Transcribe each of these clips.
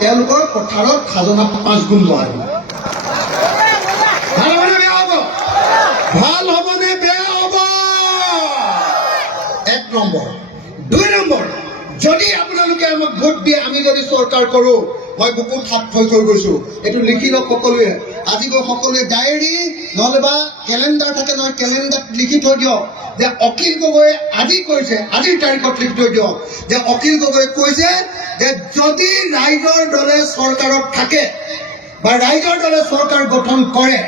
তেওঁলোকৰ পথাৰত খাজনা 5 গুণ বঢ়াই দিব। ভাল হ'বনে বেয়া হ'ব? ভাল হ'বনে বেয়া হ'ব? 1 নম্বৰ। 2 নম্বৰ, যদি আপোনালোকে আমাক ভোট দিয়ে, আমি যদি চৰকাৰ কৰোঁ, মই বুকুত হাত থৈ গৈছো, এইটো লিখি লওক সকলোৱে। আজি গৈ সকলোৱে ডায়েৰী নহ'লে বা কেলেণ্ডাৰ থাকে নহয়, কেলেণ্ডাৰত লিখি থৈ দিয়ক যে অখিল গগৈয়ে আজি কৈছে, আজিৰ তাৰিখত লিখি থৈ দিয়ক যে অখিল গগৈয়ে কৈছে যে যদি ৰাইজৰ দলে চৰকাৰত থাকে বা ৰাইজৰ দলে চৰকাৰ গঠন কৰে,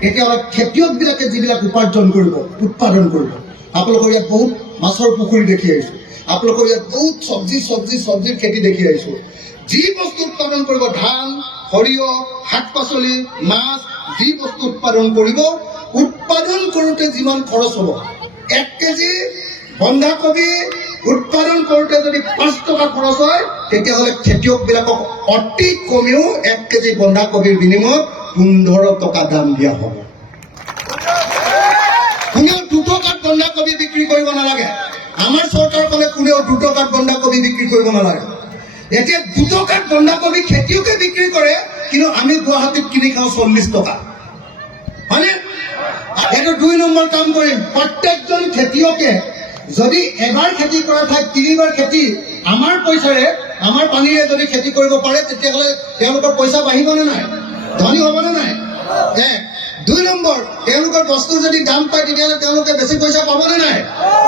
তেতিয়াহ'লে খেতিয়কবিলাকে যিবিলাক উপাৰ্জন কৰিব, উৎপাদন কৰিব। আপোনালোকৰ ইয়াত বহুত মাছৰ পুখুৰী দেখি আহিছোঁ, আপোনালোকৰ ইয়াত বহুত চব্জিৰ খেতি দেখি আহিছোঁ। যি বস্তু উৎপাদন কৰিব, ধান, সৰিয়হ, শাক পাচলি, মাছ, যি বস্তু উৎপাদন কৰিব, উৎপাদন কৰোঁতে যিমান খৰচ হ'ব, 1 কেজি বন্ধাকবি উৎপাদন কৰোঁতে যদি 5 টকা খৰচ হয়, তেতিয়াহ'লে খেতিয়কবিলাকক অতি কমেও 1 কেজি বন্ধাকবিৰ বিনিময়ত 15 টকা দাম দিয়া হ'ব। কোনেও 2 টকাত বন্ধাকবি বিক্ৰী কৰিব নালাগে। আমাৰ চৰকাৰখনে কোনেও 2 টকাত বন্ধাকবি বিক্ৰী কৰিব নালাগে। এতিয়া 2 টকাত বন্ধাকবি খেতিয়কে বিক্ৰী কৰে, কিন্তু আমি গুৱাহাটীত কিনি খাওঁ 40 টকা, হয়নে? এইটো 2 নম্বৰ কাম কৰিম। প্ৰত্যেকজন খেতিয়কে যদি এবাৰ খেতি কৰা ঠাইত 3বাৰ খেতি আমাৰ পইচাৰে, আমাৰ পানীৰে যদি খেতি কৰিব পাৰে, তেতিয়াহ'লে তেওঁলোকৰ পইচা বাঢ়িবনে নাই? ধনী হ'বনে নাই? 2 নম্বৰ, তেওঁলোকৰ বস্তু যদি দাম পায়, তেতিয়াহ'লে তেওঁলোকে বেছি পইচা পাবনে নাই?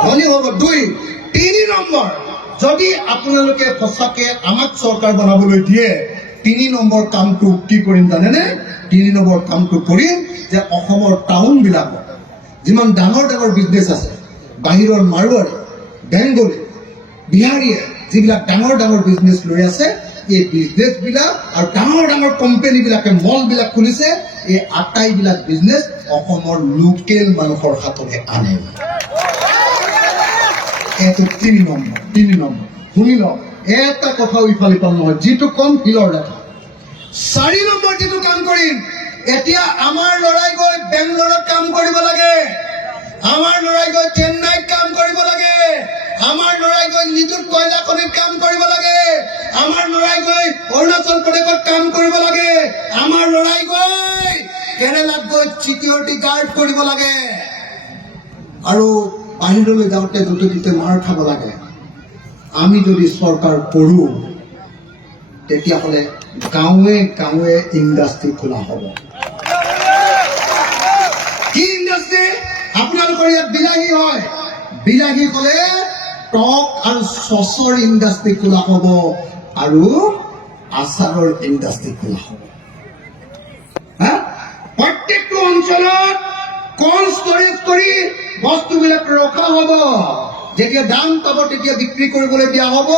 ধনী হ'ব। 3 নম্বৰ, যদি আপোনালোকে সঁচাকে আমাক চৰকাৰ বনাবলৈ দিয়ে, 3 নম্বৰ কামটো কি কৰিম জানেনে? 3 নম্বৰ কামটো কৰিম যে অসমৰ টাউনবিলাকত যিমান ডাঙৰ বিজনেছ আছে, বাহিৰৰ মাৰোৱাৰী, বেংগলী, বিহাৰীয়ে যিবিলাক ডাঙৰ বিজনেছ লৈ আছে, এই বিজনেছবিলাক আৰু ডাঙৰ কোম্পানীবিলাকে মলবিলাক খুলিছে, এই আটাইবিলাক বিজনেছ অসমৰ লোকেল মানুহৰ হাতলৈ আনে। এইটো 3 নম্বৰ। শুনি লওক, এটা কথাও ইফাল সিফাল নহয়, যিটো কম শিলৰ দেখা। 4 নম্বৰ যিটো কাম কৰিম, এতিয়া আমাৰ ল'ৰাই গৈ বেংগলোৰত কাম কৰিব লাগে, আমাৰ ল'ৰাই গৈ চেন্নাইত কাম কৰিব লাগে, আমাৰ ল'ৰাই গৈ নিযুত কয়লা খনিত কাম কৰিব লাগে, আমাৰ ল'ৰাই গৈ অৰুণাচল প্ৰদেশত কাম কৰিব লাগে, আমাৰ ল'ৰাই গৈ কেৰেলাত গৈ চিকিউৰিটি গাৰ্ড কৰিব লাগে, আৰু বাহিৰলৈ যাওঁতে য'তে মাৰ খাব লাগে। আমি যদি চৰকাৰ কৰোঁ, তেতিয়াহ'লে গাঁৱে ইণ্ডাষ্ট্ৰি খোলা হ'ব। কি ইণ্ডাষ্ট্ৰি? আপোনালোকৰ ইয়াত বিলাহী হয়, বিলাহী হ'লে টক আৰু চচৰ ইণ্ডাষ্ট্ৰি খোলা হ'ব, আৰু আচাৰৰ ইণ্ডাষ্ট্ৰি খোলা হ'ব। প্ৰত্যেকটো অঞ্চলত কল্ড ষ্টৰেজ কৰি বস্তুবিলাক ৰখা হ'ব। যেতিয়া দাম পাব, তেতিয়া বিক্ৰী কৰিবলৈ দিয়া হ'ব।